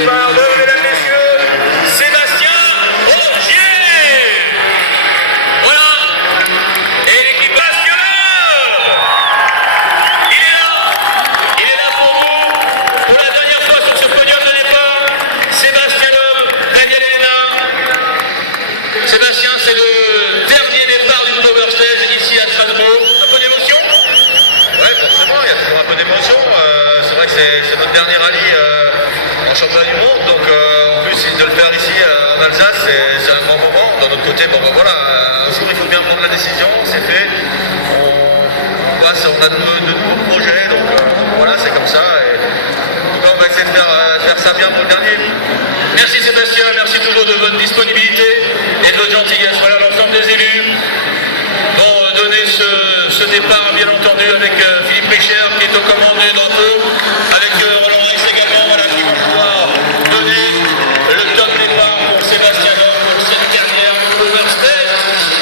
départ de, mesdames, messieurs, Sébastien Ogier. Voilà. Et l'équipe basculeur. Il est là pour vous. Pour la dernière fois sur ce podium de départ, Sébastien Loeb, Daniel Elena. Sébastien, c'est le dernier départ du Power Stage ici à Strasbourg. Un peu d'émotion? Ouais, forcément, il y a toujours un peu d'émotion. C'est vrai que c'est notre dernier rallye en championnat du monde, donc en plus de le faire ici en Alsace, c'est un grand moment. D'un autre côté, bon ben voilà, un jour il faut bien prendre la décision, c'est fait. On a de nouveaux projets, donc voilà, c'est comme ça. Et, en tout cas, on va essayer de faire ça bien pour le dernier. Merci Sébastien, merci toujours de votre disponibilité et de votre gentillesse. Voilà l'ensemble des élus vont donner ce départ, bien entendu, avec Philippe Richer qui est aux commandes du drapeau, avec Roland Rex également, voilà, qui vont pouvoir donner le top départ pour Sébastien Loeb pour cette dernière Power Stage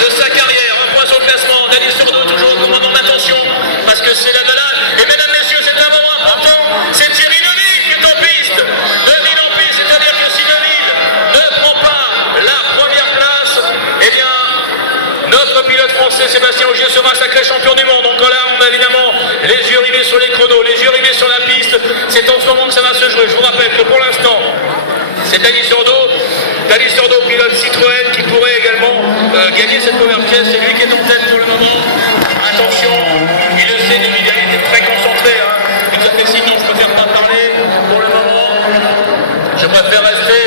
de sa carrière. Un point sur le classement, Daniel Sourdeau toujours au commandement d'attention, parce que c'est la balade. Et mesdames, messieurs, c'est un moment important, c'est Thierry Neuville qui est en piste. Neuville en piste, c'est-à-dire que si Neuville ne prend pas la première place, eh bien, notre pilote français Sébastien Ogier sera sacré champion du monde. Donc là, on a évidemment les yeux rivés sur les chronos, les yeux rivés sur la piste. C'est en ce moment que ça va se jouer. Je vous rappelle que pour l'instant, c'est Daniel Sourdeau, pilote Citroën, qui pourrait également gagner cette première pièce. C'est lui qui est en tête pour le moment. Attention, il le sait, il est très concentré. Il nous a fait signe, non, je préfère pas parler pour le moment. Je préfère rester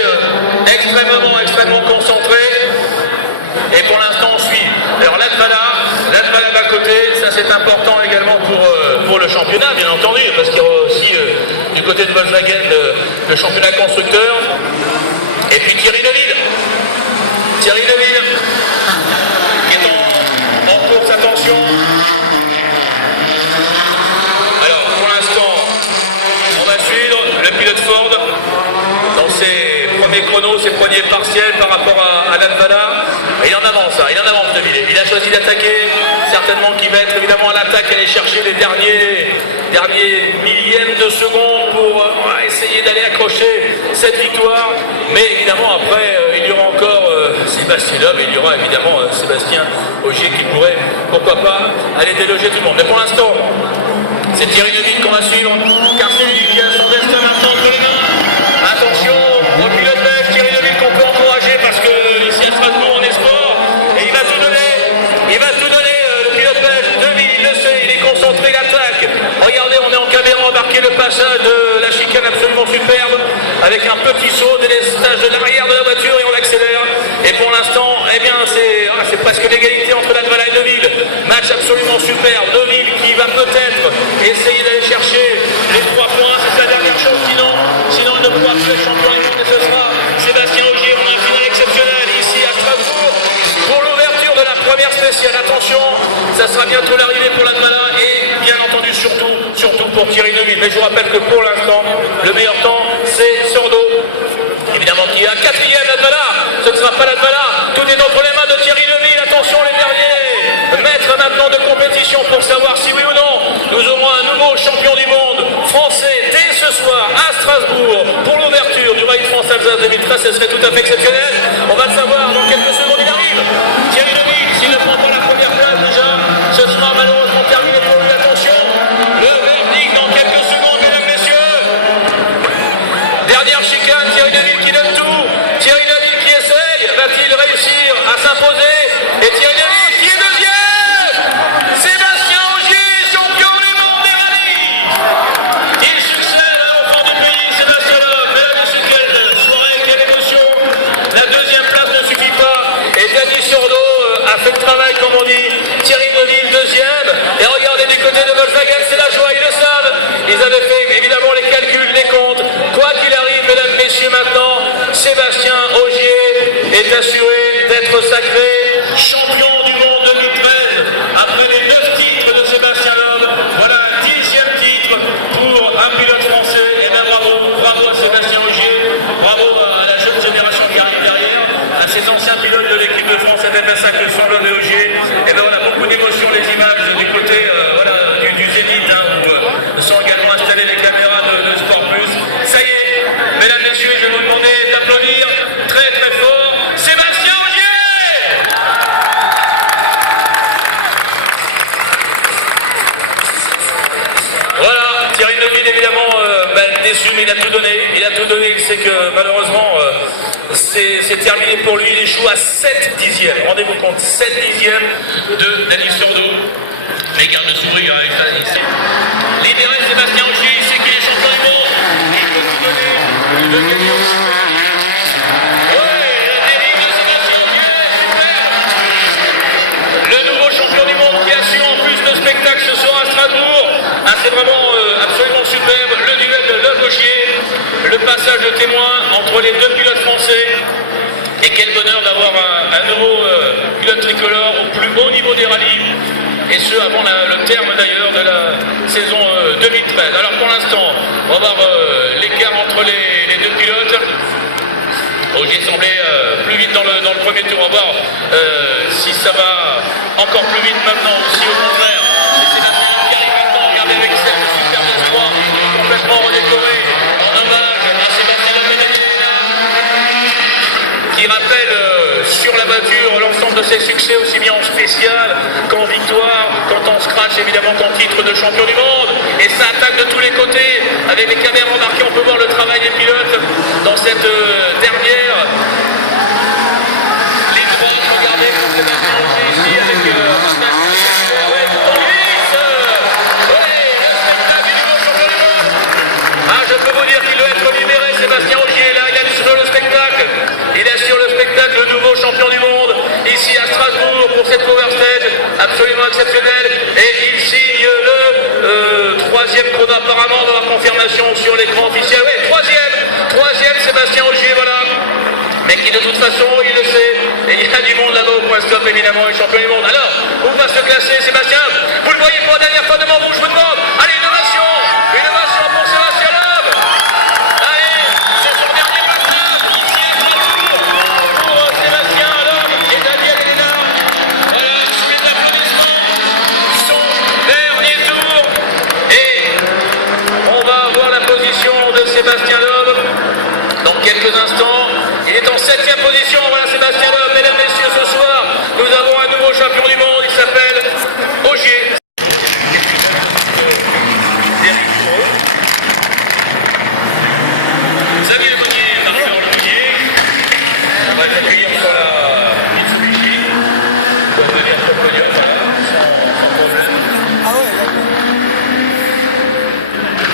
extrêmement concentré. Et pour l'instant, on suit. Alors Latvala d'à côté, ça c'est important également pour le championnat, bien entendu, parce qu'il y aura aussi du côté de Volkswagen le championnat constructeur. Et puis Thierry Neuville, qui est en course, attention. Alors pour l'instant, on va suivre le pilote Ford dans ses premiers chronos, ses premiers partiels par rapport à Latvala. Il en avance, Neuville. Il a choisi d'attaquer, certainement qu'il va être évidemment à l'attaque, aller chercher les derniers millièmes de seconde pour essayer d'aller accrocher cette victoire. Mais évidemment, après, il y aura encore Sébastien Loeb, et il y aura évidemment Sébastien Ogier qui pourrait, pourquoi pas, aller déloger tout le monde. Mais pour l'instant, c'est Thierry Neuville qu'on va suivre, car c'est lui qui a son destin maintenant entre les mains. Attention au pilote belge, Thierry Neuville, qu'on peut encourager parce que ici à Strasbourg, on est sport, et il va tout donner, le pilote belge, Neuville, il le sait, il est concentré, il attaque. Regardez, on est en caméra, embarqué le passage de la chicane absolument superbe, avec un petit saut, délestage de l'arrière de la voiture et on accélère. Et pour l'instant, eh bien, c'est presque l'égalité entre Latvala et Neuville. Match absolument superbe. Neuville qui va peut-être essayer d'aller chercher les 3 points, c'est sa dernière chance, sinon il ne pourra plus être champion du monde et ce sera Sébastien Ogier. On a une finale exceptionnelle ici à Strasbourg pour l'ouverture de la première spéciale. Attention, ça sera bientôt l'arrivée pour Latvala et bien entendu surtout pour Thierry Neuville. Mais je vous rappelle que pour l'instant, le meilleur temps, c'est Sourdeau. Évidemment qui est à 4e, Latvala. Ce ne sera pas Latvala. Tout est entre les mains de Thierry Neuville. Attention les derniers mètres maintenant de compétition pour savoir si oui ou non nous aurons un nouveau champion du monde français dès ce soir à Strasbourg pour l'ouverture du Rallye de France Alsace 2013. Ce serait tout à fait exceptionnel. On va le savoir dans quelques secondes. Il arrive. Thierry Neuville, s'il ne prend pas la première place déjà, ce sera malheureusement terminé pour lui. Attention, le verdict dans quelques secondes, mesdames, messieurs. Dernière chicane, Thierry Neuville qui donne tout. Thierry Neuville qui essaye. Va-t-il réussir à s'imposer? Et Thierry Neuville qui est deuxième. Sébastien Ogier, champion du monde des rallyes. Il succède à l'enfant du pays, Sébastien Loeb. Mesdames, messieurs, quelle soirée, quelle émotion. La deuxième place ne suffit pas. Et Daniel Sourdeau a fait le travail, comme on dit. Thierry Neuville, deuxième. Et regardez du côté de Volkswagen, c'est la joie, ils le savent. Ils avaient fait évidemment les calculs, les comptes. Quoi qu'il arrive, mesdames, messieurs, maintenant, Sébastien Ogier est assuré d'être sacré champion du monde 2013. Après les 9 titres de Sébastien Loeb, voilà un 10e titre pour un pilote français. Et bien bravo à Sébastien Ogier, bravo à la jeune génération qui arrive derrière, à ces anciens pilotes de l'équipe de France FF5 de Sourdeau et Ogier. Et bien voilà, beaucoup d'émotions, les images du côté du Zénith, où sont également installées les caméras de Sport Plus. Ça y est, mesdames, messieurs, je il sait que malheureusement c'est terminé pour lui, il échoue à 7 dixièmes, rendez-vous compte, 7 dixièmes de Denis Sordo. Les gardes de souris, libéré Sébastien Ogier, il sait qu'il est champion du monde, il peut tout donner, il veut gagner aussi. Spectacle ce soir à Strasbourg, c'est vraiment absolument superbe, le duel de Logier, le passage de témoin entre les deux pilotes français, et quel bonheur d'avoir un nouveau pilote tricolore au plus haut niveau des rallyes, et ce avant le terme d'ailleurs de la saison 2013. Alors pour l'instant, on va voir l'écart entre les deux pilotes. Ogier semblait plus vite dans le premier tour, on va voir si ça va encore plus vite maintenant aussi au contraire. Avec cette superbe espoir complètement redécorée en hommage à Sébastien Loeb qui rappelle sur la voiture l'ensemble de ses succès aussi bien en spécial qu'en victoire, qu'en scratch évidemment qu'en titre de champion du monde, et ça attaque de tous les côtés avec les caméras remarquées, on peut voir le travail des pilotes dans cette dernière ligne droite. Regardez Sébastien Ogier ici avec je peux vous dire qu'il doit être libéré, Sébastien Ogier, là, il assure le spectacle. Il assure le spectacle, le nouveau champion du monde, ici à Strasbourg, pour cette Power Stage absolument exceptionnelle. Et il signe le troisième chrono, apparemment, dans la confirmation sur l'écran officiel. Oui, troisième, Sébastien Ogier, voilà. Mais qui, de toute façon, il le sait. Et il y a du monde là-bas au point stop, évidemment, le champion du monde. Alors, où va se classer Sébastien? Vous le voyez pour la dernière fois devant vous, je vous demande. Allez, innovation pour Sébastien Loeb. Allez, c'est son dernier passage. Ici, pour Sébastien Loeb et Daniel Elena. Voilà, sous les applaudissements, son dernier tour. Et on va voir la position de Sébastien Loeb dans quelques instants. Il est en 7e position, voilà Sébastien Loeb. Mesdames, messieurs, ce soir, nous avons un nouveau champion du monde, il s'appelle Ogier. Xavier Lemonnier, Marc-Laurent Lemonnier, on va l'accueillir sur la Mitsubishi, pour venir sur le podium, voilà, sans problème.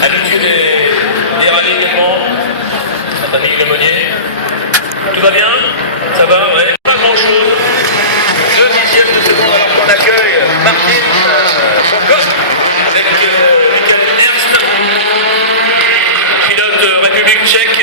Habitué des rallyes également, la famille Lemonnier. Tout va bien? Ça va? Ouais. Pas grand-chose. 2 dixièmes de seconde alors qu'on accueille Martin Fourcade avec Michael Ernst, pilote République tchèque.